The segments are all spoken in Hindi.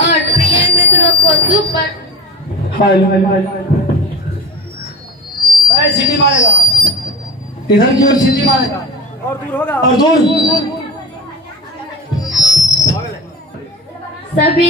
और प्रिय मित्रों को शुभ सिटी मारेगा, इधर की ओर सिटी मारेगा और दूर होगा और दूर। सभी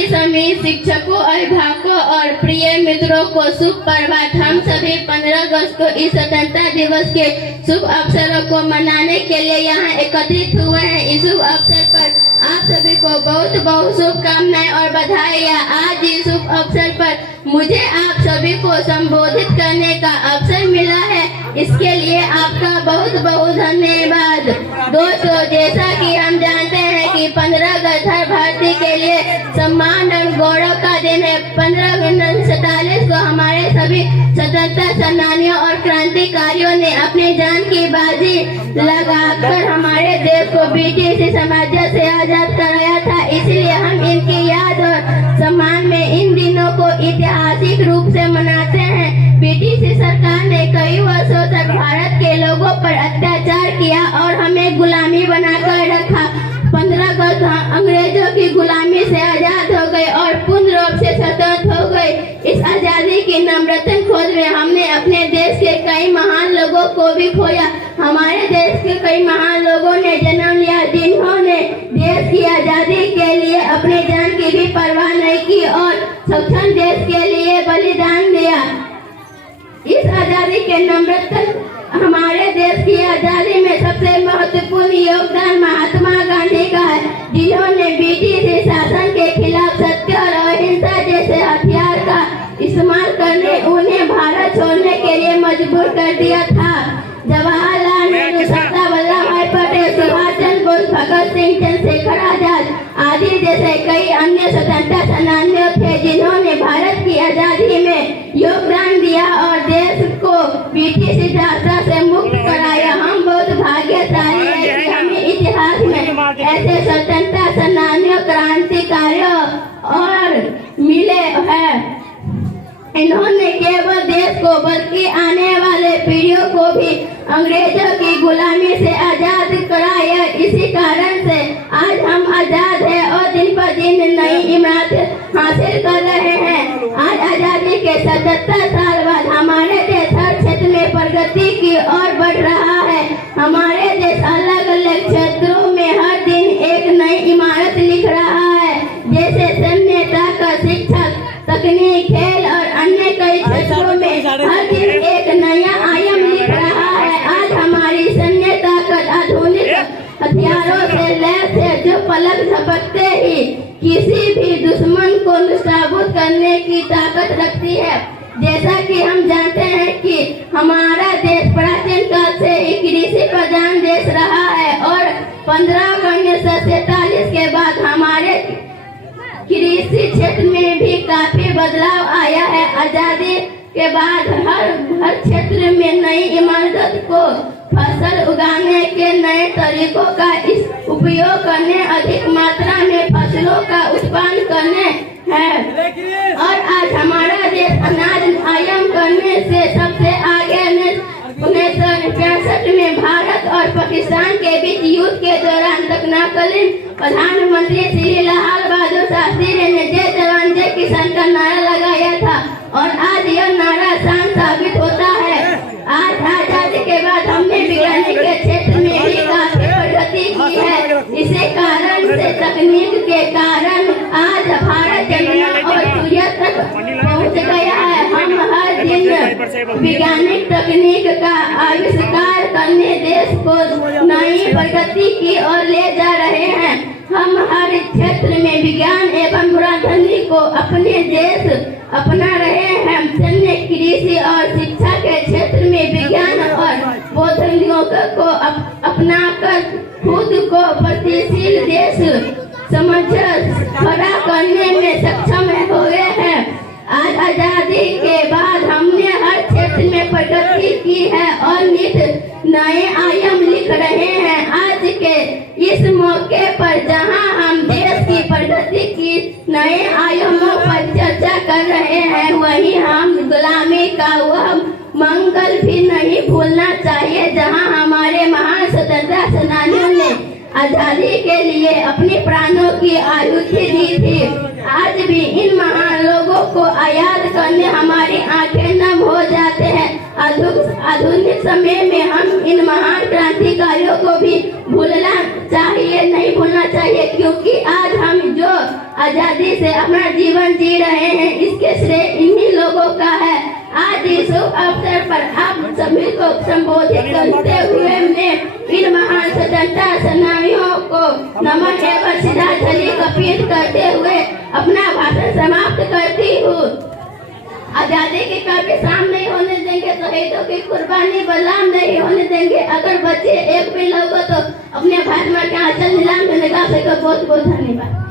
शिक्षकों अभिभावकों और प्रिय मित्रों को शुभ प्रभात। हम सभी 15 अगस्त को इस स्वतंत्रता दिवस के शुभ अवसरों को मनाने के लिए यहाँ एकत्रित हुए हैं। इस शुभ अवसर पर आप सभी को बहुत बहुत शुभकामनाएं और बधाइयाँ। आज इस शुभ अवसर पर मुझे आप सभी को संबोधित करने का अवसर मिला है, इसके लिए आपका बहुत बहुत धन्यवाद। दोस्तों, जैसा कि हम जानते हैं कि 15 अगस्त हर भारतीय के लिए सम्मान और गौरव का दिन है। 15 अगस्त 1947 को हमारे सभी स्वतंत्रता सेनानियों और क्रांतिकारियों ने अपनी जान की बाजी लगाकर हमारे देश को ब्रिटिश साम्राज्य से आजाद कराया था। इसलिए हम इनकी याद और सम्मान में इन दिनों को ऐतिहासिक रूप से मनाते हैं। ब्रिटिश सरकार ने कई वर्षों तक भारत के लोगों पर अत्याचार किया और हमें गुलामी बनाकर रखा। 15 अगस्त अंग्रेजों की गुलामी से आजाद हो गए और पूर्ण रूप से स्वतंत्र हो गए। इस आजादी की नम्रतन खोज में हमने अपने देश के कई महान लोगों को भी खोया। हमारे देश के कई महान लोगों ने जन्म लिया, जिन्होंने देश की आजादी के लिए अपने जान की भी परवाह नहीं की और स्वतंत्र देश के लिए बलिदान दिया। इस आजादी के नम्रतन हमारे देश की आजादी में सबसे महत्वपूर्ण योगदान महात्मा गांधी का है, जिन्होंने ब्रिटिश शासन के खिलाफ सत्य और अहिंसा जैसे हथियार का इस्तेमाल करने उन्हें भारत छोड़ने के लिए मजबूर कर दिया था। जवाहरलाल नेहरू, सरदार वल्लभ भाई पटेल, सुभाष चंद्र बोस, भगत सिंह, चंद्रशेखर आजाद आदि जैसे कई अन्य स्वतंत्रता सेनानियों थे, जिन्होंने भारत की आजादी में योगदान दिया और देश को ब्रिटिश शासन से मुक्त कराया। हम बहुत भाग्यशाली हैं कि हमें इतिहास में ऐसे स्वतंत्रता सेनानियों, क्रांतिकारियों और मिले हैं। इन्होंने केवल देश को बल्कि आने वाले पीढ़ियों को भी अंग्रेजों की गुलामी से आजाद कराया। इसी कारण से आज हम आजाद हैं और दिन पर दिन नई इमारत हासिल कर रहे हैं। आज आजादी के 77 साल बाद हमारे देश हर क्षेत्र में प्रगति की ओर बढ़ रहा है। हमारे देश अलग अलग क्षेत्रों में हर दिन एक नई इमारत लिख रहा है, जैसे सैन्य ताकत, शिक्षा, तकनीक, खेल और अन्य कई क्षेत्रों में हर दिन एक नया आयाम लिख रहा है। आज हमारी सैन्य ताकत आधुनिक हथियारों से लैस है, जो पलक झपकते ही किसी भी दुश्मन को नाबूद करने की ताकत रखती है। जैसा कि हम जानते हैं कि हमारा देश प्राचीन काल से ही कृषि प्रधान देश रहा है और 15 अगस्त 1947 के बाद हमारे कृषि क्षेत्र में भी काफी बदलाव आया है। आजादी के बाद हर क्षेत्र में नई इमारत को फसल उगाने के नए तरीकों का उपयोग करने, अधिक मात्रा में फसलों का उत्पादन करने हैं और आज हमारा देश अनाज आयाम करने से सबसे आगे। 1965 में भारत और पाकिस्तान के बीच युद्ध के दौरान तत्कालीन प्रधानमंत्री श्री लाल बहादुर शास्त्री ने जय जवान जय किसान का नारा लगाया था और आज यह नारा शान साबित होता है। आज आजादी के बाद हमने विज्ञान के क्षेत्र में भी काफी प्रगति की है। इसी कारण से तकनीक के कारण आज भारत चंद्रमा और सूर्य तक पहुंच गया है। हम हर दिन वैज्ञानिक तकनीक का आविष्कार करने देश को नई प्रगति की ओर ले जा रहे हैं। हम हर क्षेत्र में विज्ञान एवं प्रौद्योगिकी को अपने देश अपना रहे हैं। सैन्य, कृषि और शिक्षा के क्षेत्र में विज्ञान और प्रौद्योगिकी को अपनाकर खुद को प्रगतिशील देश समझ खड़ा करने में सक्षम हो गए हैं। आज आजादी के बाद हमने हर क्षेत्र में प्रगति की है और नित नए आयाम लिख रहे हैं। आज के इस मौके पर जहां हम देश की प्रगति की नए आयामों पर चर्चा कर रहे हैं, वहीं हम गुलामी का वह मंगल भी नहीं भूलना चाहिए, जहां हमारे महान स्वतंत्रता सेनानियों ने आजादी के लिए अपने प्राणों की आहुति दी थी। आज भी इन महान लोगों को याद करने हमारी आंखें नम हो जाते हैं। आधुनिक समय में हम इन महान क्रांतिकारियों को भी भूलना चाहिए, नहीं भूलना चाहिए, क्योंकि आज हम जो आजादी से अपना जीवन जी रहे हैं इसके श्रेय इन्हीं लोगों का है। आज इस शुभ अवसर पर आप सभी को संबोधित करते हुए मैं इन महान स्वतंत्रता सेनानियों को नमन एवं श्रद्धांजलि अर्पित करते हुए अपना भाषण समाप्त करती हूँ। आजादी की कभी शाम नहीं होने देंगे, शहीदों की कुर्बानी बदनाम नहीं होने देंगे। अगर बच्चे एक भी लोगों तो अपने भारत माँ के आंचल नीलाम में लगा सके। बहुत बहुत धन्यवाद।